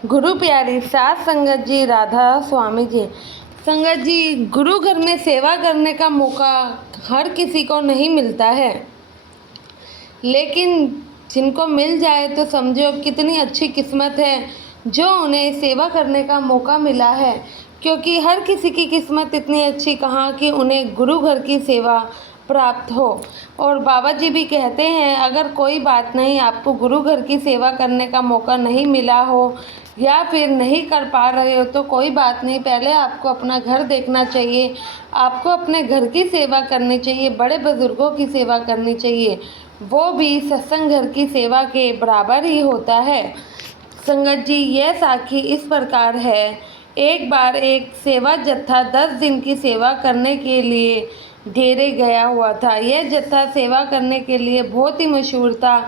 गुरु प्यारी सात संगत जी, राधा स्वामी जी। संगत जी, गुरु घर में सेवा करने का मौका हर किसी को नहीं मिलता है, लेकिन जिनको मिल जाए तो समझो कितनी अच्छी किस्मत है जो उन्हें सेवा करने का मौका मिला है। क्योंकि हर किसी की किस्मत इतनी अच्छी कहाँ कि उन्हें गुरु घर की सेवा प्राप्त हो। और बाबा जी भी कहते हैं, अगर कोई बात नहीं, आपको गुरु घर की सेवा करने का मौका नहीं मिला हो या फिर नहीं कर पा रहे हो तो कोई बात नहीं, पहले आपको अपना घर देखना चाहिए। आपको अपने घर की सेवा करनी चाहिए, बड़े बुजुर्गों की सेवा करनी चाहिए, वो भी सत्संग घर की सेवा के बराबर ही होता है। संगत जी, यह साखी इस प्रकार है। एक बार एक सेवा जत्था 10 दिन की सेवा करने के लिए डेरे गया हुआ था। यह जत्था सेवा करने के लिए बहुत ही मशहूर था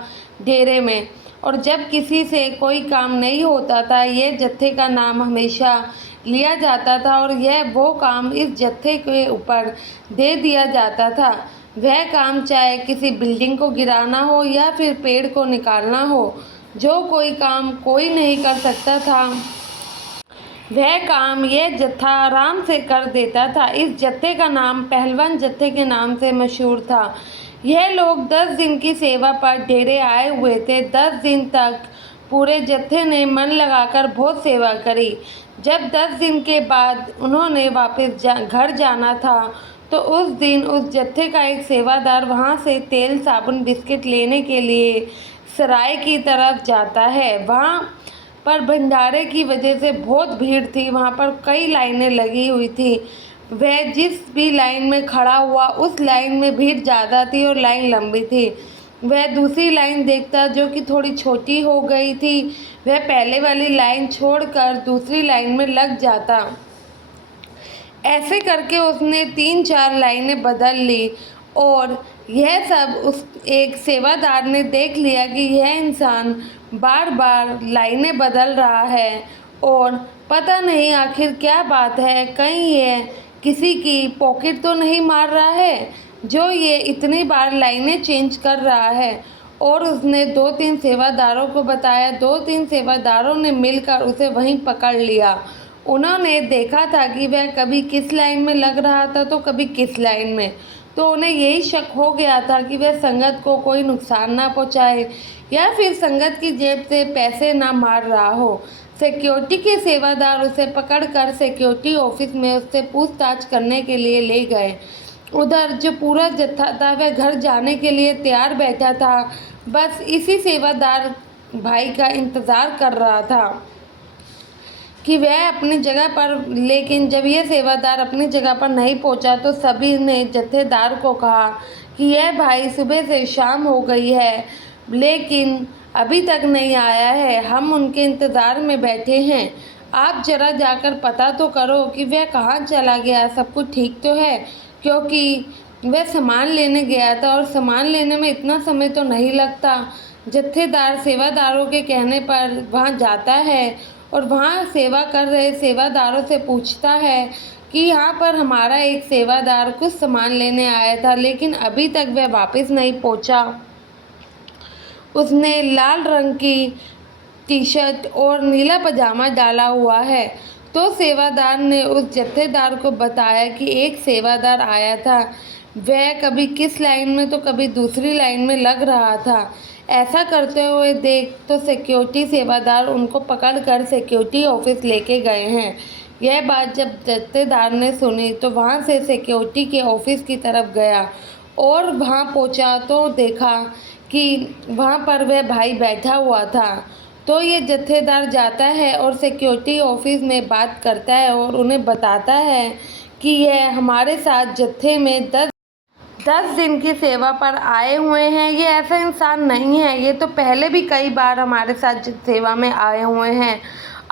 डेरे में, और जब किसी से कोई काम नहीं होता था, यह जत्थे का नाम हमेशा लिया जाता था और यह वो काम इस जत्थे के ऊपर दे दिया जाता था। वह काम चाहे किसी बिल्डिंग को गिराना हो या फिर पेड़ को निकालना हो, जो कोई काम कोई नहीं कर सकता था, वह काम यह जत्था आराम से कर देता था। इस जत्थे का नाम पहलवान जत्थे के नाम से मशहूर था। यह लोग 10 दिन की सेवा पर डेरे आए हुए थे। 10 दिन तक पूरे जत्थे ने मन लगाकर बहुत सेवा करी। जब 10 दिन के बाद उन्होंने वापस घर जाना था तो उस दिन उस जत्थे का एक सेवादार वहाँ से तेल साबुन बिस्किट लेने के लिए सराय की तरफ जाता है। वहाँ पर भंडारे की वजह से बहुत भीड़ थी, वहाँ पर कई लाइनें लगी हुई थी। वह जिस भी लाइन में खड़ा हुआ उस लाइन में भीड़ ज़्यादा थी और लाइन लंबी थी। वह दूसरी लाइन देखता जो कि थोड़ी छोटी हो गई थी, वह पहले वाली लाइन छोड़कर दूसरी लाइन में लग जाता। ऐसे करके उसने 3-4 लाइनें बदल ली और यह सब उस एक सेवादार ने देख लिया कि यह इंसान बार बार लाइनें बदल रहा है और पता नहीं आखिर क्या बात है, कहीं यह किसी की पॉकेट तो नहीं मार रहा है जो ये इतनी बार लाइनें चेंज कर रहा है। और उसने 2-3 सेवादारों को बताया। 2-3 सेवादारों ने मिलकर उसे वहीं पकड़ लिया। उन्होंने देखा था कि वह कभी किस लाइन में लग रहा था तो कभी किस लाइन में, तो उन्हें यही शक हो गया था कि वह संगत को कोई नुकसान ना पहुंचाए या फिर संगत की जेब से पैसे ना मार रहा हो। सिक्योरिटी के सेवादार उसे पकड़कर सिक्योरिटी ऑफिस में उससे पूछताछ करने के लिए ले गए। उधर जो पूरा जत्था था वह घर जाने के लिए तैयार बैठा था, बस इसी सेवादार भाई का इंतज़ार कर रहा था कि वह अपनी जगह पर। लेकिन जब यह सेवादार अपनी जगह पर नहीं पहुंचा तो सभी ने जत्थेदार को कहा कि यह भाई सुबह से शाम हो गई है लेकिन अभी तक नहीं आया है, हम उनके इंतज़ार में बैठे हैं, आप जरा जाकर पता तो करो कि वह कहाँ चला गया, सब कुछ ठीक तो है। क्योंकि वह सामान लेने गया था और सामान लेने में इतना समय तो नहीं लगता। जत्थेदार सेवादारों के कहने पर वहाँ जाता है और वहाँ सेवा कर रहे सेवादारों से पूछता है कि यहाँ पर हमारा एक सेवादार कुछ सामान लेने आया था लेकिन अभी तक वह वापस नहीं पहुँचा। उसने लाल रंग की टी-शर्ट और नीला पजामा डाला हुआ है। तो सेवादार ने उस जत्थेदार को बताया कि एक सेवादार आया था, वह कभी किस लाइन में तो कभी दूसरी लाइन में लग रहा था। ऐसा करते हुए देख तो सिक्योरिटी सेवादार उनको पकड़कर सिक्योरिटी ऑफिस लेके गए हैं। यह बात जब जत्थेदार ने सुनी तो वहाँ से सिक्योरिटी के ऑफिस की तरफ गया और वहाँ पहुँचा तो देखा कि वहाँ पर वह भाई बैठा हुआ था। तो ये जत्थेदार जाता है और सिक्योरिटी ऑफिस में बात करता है और उन्हें बताता है कि यह हमारे साथ जत्थे में 10 दिन की सेवा पर आए हुए हैं। ये ऐसा इंसान नहीं है, ये तो पहले भी कई बार हमारे साथ सेवा में आए हुए हैं।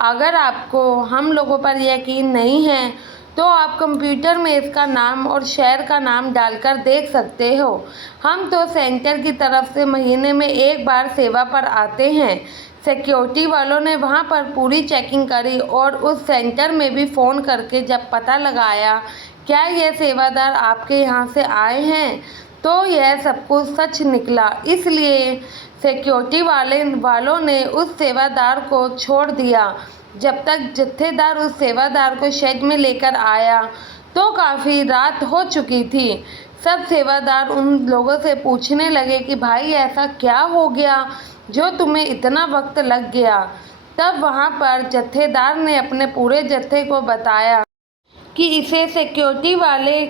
अगर आपको हम लोगों पर यकीन नहीं है तो आप कंप्यूटर में इसका नाम और शहर का नाम डालकर देख सकते हो। हम तो सेंटर की तरफ से महीने में एक बार सेवा पर आते हैं। सिक्योरिटी वालों ने वहाँ पर पूरी चेकिंग करी और उस सेंटर में भी फ़ोन करके जब पता लगाया क्या यह सेवादार आपके यहाँ से आए हैं तो यह सब कुछ सच निकला। इसलिए सिक्योरिटी वालों ने उस सेवादार को छोड़ दिया। जब तक जत्थेदार उस सेवादार को शेड में लेकर आया तो काफ़ी रात हो चुकी थी। सब सेवादार उन लोगों से पूछने लगे कि भाई ऐसा क्या हो गया जो तुम्हें इतना वक्त लग गया। तब वहाँ पर जत्थेदार ने अपने पूरे जत्थे को बताया कि इसे सिक्योरिटी वाले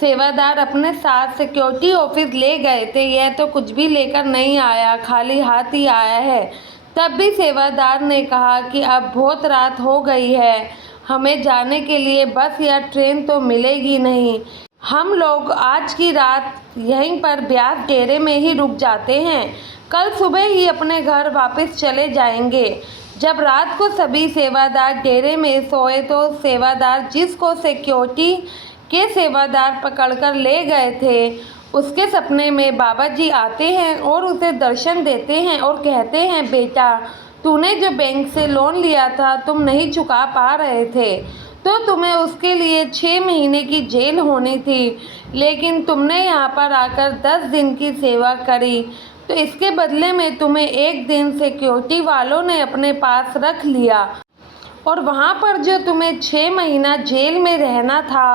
सेवादार अपने साथ सिक्योरिटी ऑफिस ले गए थे, यह तो कुछ भी लेकर नहीं आया, खाली हाथ ही आया है। तब भी सेवादार ने कहा कि अब बहुत रात हो गई है, हमें जाने के लिए बस या ट्रेन तो मिलेगी नहीं, हम लोग आज की रात यहीं पर ब्यास डेरे में ही रुक जाते हैं, कल सुबह ही अपने घर वापस चले जाएंगे। जब रात को सभी सेवादार डेरे में सोए तो सेवादार जिसको सिक्योरिटी के सेवादार पकड़कर ले गए थे उसके सपने में बाबा जी आते हैं और उसे दर्शन देते हैं और कहते हैं, बेटा तूने जो बैंक से लोन लिया था तुम नहीं चुका पा रहे थे तो तुम्हें उसके लिए 6 महीने की जेल होनी थी, लेकिन तुमने यहाँ पर आकर 10 दिन की सेवा करी तो इसके बदले में तुम्हें 1 दिन सिक्योरिटी वालों ने अपने पास रख लिया और वहाँ पर जो तुम्हें 6 महीना जेल में रहना था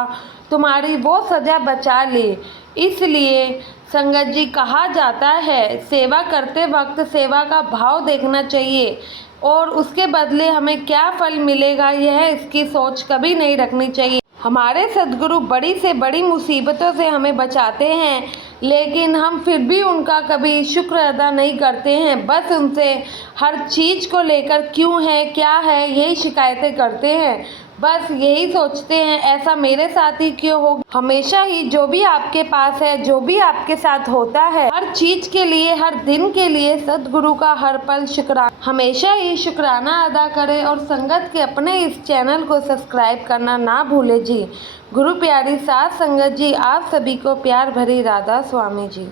तुम्हारी वो सज़ा बचा ली। इसलिए संगत जी कहा जाता है सेवा करते वक्त सेवा का भाव देखना चाहिए और उसके बदले हमें क्या फल मिलेगा यह इसकी सोच कभी नहीं रखनी चाहिए। हमारे सद्गुरु बड़ी से बड़ी मुसीबतों से हमें बचाते हैं लेकिन हम फिर भी उनका कभी शुक्र अदा नहीं करते हैं, बस उनसे हर चीज़ को लेकर क्यों है क्या है यही शिकायतें करते हैं, बस यही सोचते हैं ऐसा मेरे साथ ही क्यों हो। हमेशा ही जो भी आपके पास है जो भी आपके साथ होता है हर चीज़ के लिए हर दिन के लिए सद्गुरु का हर पल हमेशा ही शुक्राना अदा करें और संगत के अपने इस चैनल को सब्सक्राइब करना ना भूले जी। गुरु प्यारी साथ संगत जी आप सभी को प्यार भरी राधा स्वामी जी।